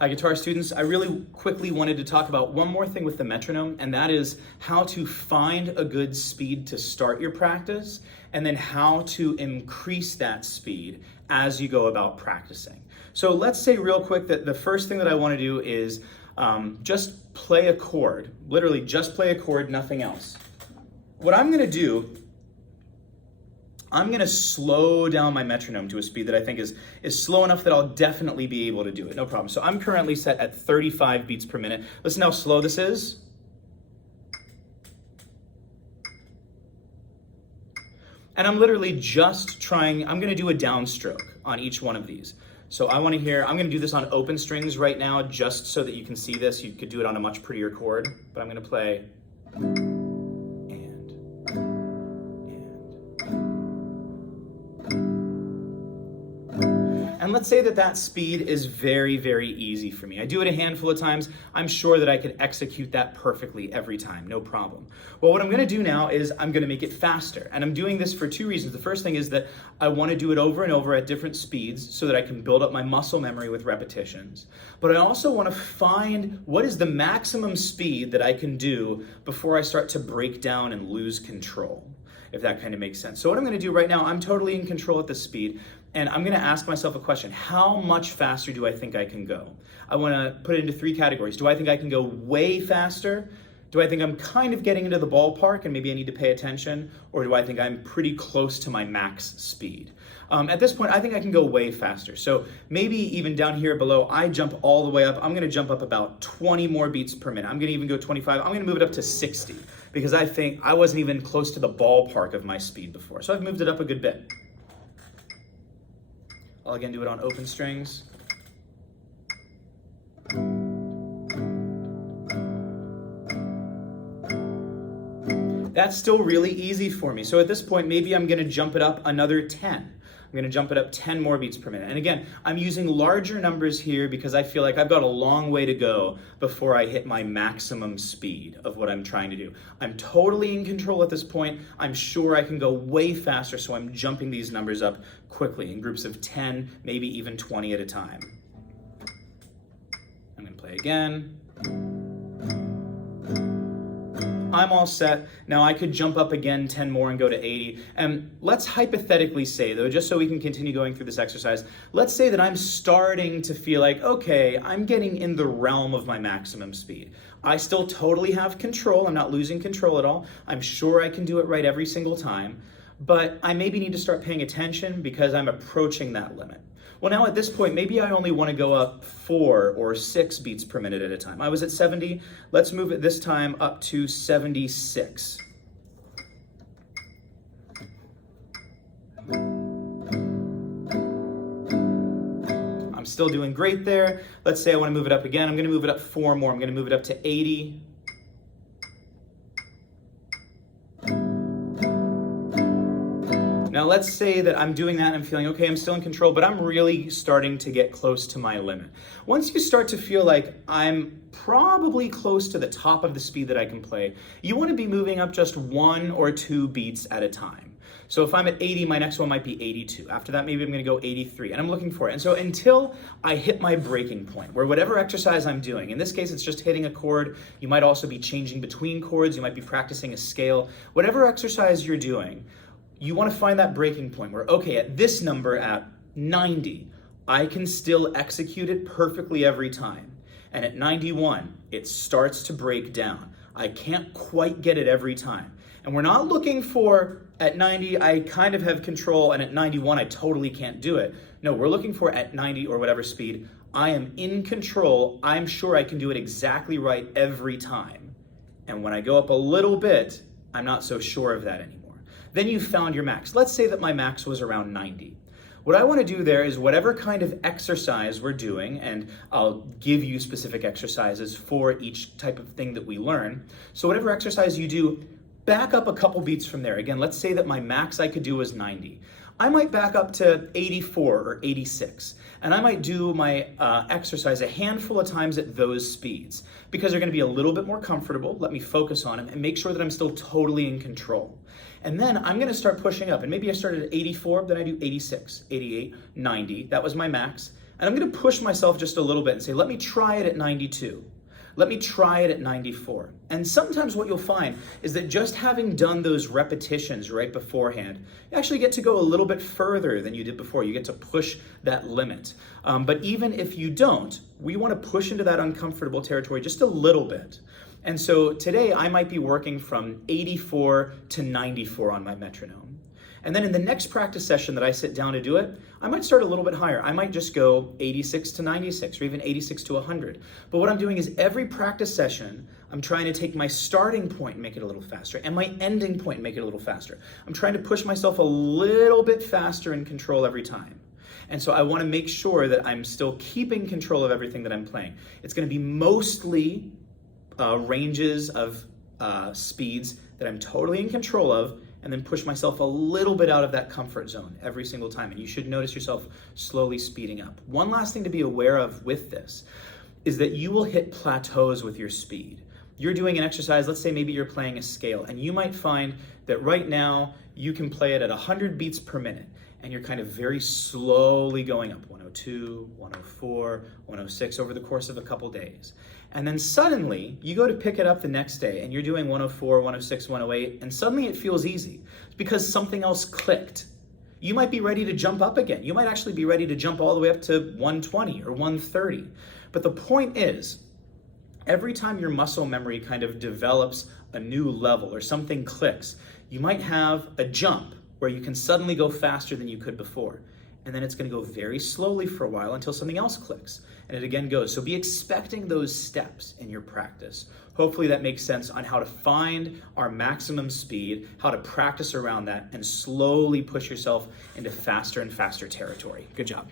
Hi, guitar students. I really quickly wanted to talk about one more thing with the metronome, and that is how to find a good speed to start your practice, and then how to increase that speed as you go about practicing. So let's say real quick that the first thing that I want to do is just play a chord, literally just play a chord, nothing else. What I'm going to do, I'm going to slow down my metronome to a speed that I think is slow enough that I'll definitely be able to do it, no problem. So I'm currently set at 35 beats per minute. Listen how slow this is. And I'm literally just trying, I'm going to do a downstroke on each one of these. So I want to hear, I'm going to do this on open strings right now just so that you can see this. You could do it on a much prettier chord, but I'm going to play And let's say that that speed is very, very easy for me. I do it a handful of times. I'm sure that I can execute that perfectly every time, no problem. Well, what I'm gonna do now is I'm gonna make it faster. And I'm doing this for two reasons. The first thing is that I wanna do it over and over at different speeds so that I can build up my muscle memory with repetitions. But I also wanna find what is the maximum speed that I can do before I start to break down and lose control, if that kind of makes sense. So what I'm gonna do right now, I'm totally in control at this speed, and I'm gonna ask myself a question. How much faster do I think I can go? I wanna put it into three categories. Do I think I can go way faster? Do I think I'm kind of getting into the ballpark and maybe I need to pay attention? Or do I think I'm pretty close to my max speed? At this point, I think I can go way faster. So maybe even down here below, I jump all the way up. I'm gonna jump up about 20 more beats per minute. I'm gonna even go 25. I'm gonna move it up to 60 because I think I wasn't even close to the ballpark of my speed before. So I've moved it up a good bit. I'll again do it on open strings. That's still really easy for me. So at this point, maybe I'm gonna jump it up another 10. I'm gonna jump it up 10 more beats per minute. And again, I'm using larger numbers here because I feel like I've got a long way to go before I hit my maximum speed of what I'm trying to do. I'm totally in control at this point. I'm sure I can go way faster, so I'm jumping these numbers up quickly in groups of 10, maybe even 20 at a time. I'm gonna play again. I'm all set. Now I could jump up again 10 more and go to 80. And let's hypothetically say though, just so we can continue going through this exercise, let's say that I'm starting to feel like, okay, I'm getting in the realm of my maximum speed. I still totally have control. I'm not losing control at all. I'm sure I can do it right every single time, but I maybe need to start paying attention because I'm approaching that limit. Well, now at this point, maybe I only want to go up 4 or 6 beats per minute at a time. I was at 70. Let's move it this time up to 76. I'm still doing great there. Let's say I want to move it up again. I'm going to move it up 4 more. I'm going to move it up to 80. Now let's say that I'm doing that and I'm feeling, okay, I'm still in control, but I'm really starting to get close to my limit. Once you start to feel like I'm probably close to the top of the speed that I can play, you want to be moving up just 1 or 2 beats at a time. So if I'm at 80, my next one might be 82. After that, maybe I'm going to go 83, and I'm looking for it. And so until I hit my breaking point, where whatever exercise I'm doing, in this case, it's just hitting a chord. You might also be changing between chords. You might be practicing a scale. Whatever exercise you're doing, you want to find that breaking point where, okay, at this number at 90, I can still execute it perfectly every time. And at 91, it starts to break down. I can't quite get it every time. And we're not looking for at 90, I kind of have control, and at 91, I totally can't do it. No, we're looking for at 90 or whatever speed, I am in control. I'm sure I can do it exactly right every time. And when I go up a little bit, I'm not so sure of that anymore. Then you found your max. Let's say that my max was around 90. What I want to do there is whatever kind of exercise we're doing, and I'll give you specific exercises for each type of thing that we learn. So whatever exercise you do, back up a couple beats from there. Again, let's say that my max I could do was 90. I might back up to 84 or 86, and I might do my exercise a handful of times at those speeds because they're going to be a little bit more comfortable. Let me focus on them and make sure that I'm still totally in control. And then I'm going to start pushing up, and maybe I started at 84, then I do 86, 88, 90. That was my max. And I'm gonna push myself just a little bit and say, let me try it at 92. Let me try it at 94. And sometimes what you'll find is that just having done those repetitions right beforehand, you actually get to go a little bit further than you did before. You get to push that limit. But even if you don't, we want to push into that uncomfortable territory just a little bit. And so today I might be working from 84 to 94 on my metronome. And then in the next practice session that I sit down to do it, I might start a little bit higher. I might just go 86 to 96 or even 86 to 100. But what I'm doing is every practice session, I'm trying to take my starting point and make it a little faster and my ending point and make it a little faster. I'm trying to push myself a little bit faster in control every time. And so I want to make sure that I'm still keeping control of everything that I'm playing. It's going to be mostly ranges of speeds that I'm totally in control of, and then push myself a little bit out of that comfort zone every single time. And you should notice yourself slowly speeding up. One last thing to be aware of with this is that you will hit plateaus with your speed. You're doing an exercise, let's say maybe you're playing a scale, and you might find that right now you can play it at 100 beats per minute, and you're kind of very slowly going up, 102, 104, 106 over the course of a couple days. And then suddenly you go to pick it up the next day and you're doing 104, 106, 108, and suddenly it feels easy. It's because something else clicked. You might be ready to jump up again. You might actually be ready to jump all the way up to 120 or 130. But the point is, every time your muscle memory kind of develops a new level or something clicks, you might have a jump where you can suddenly go faster than you could before. And then it's going to go very slowly for a while until something else clicks. And it again goes. So be expecting those steps in your practice. Hopefully that makes sense on how to find our maximum speed, how to practice around that, and slowly push yourself into faster and faster territory. Good job.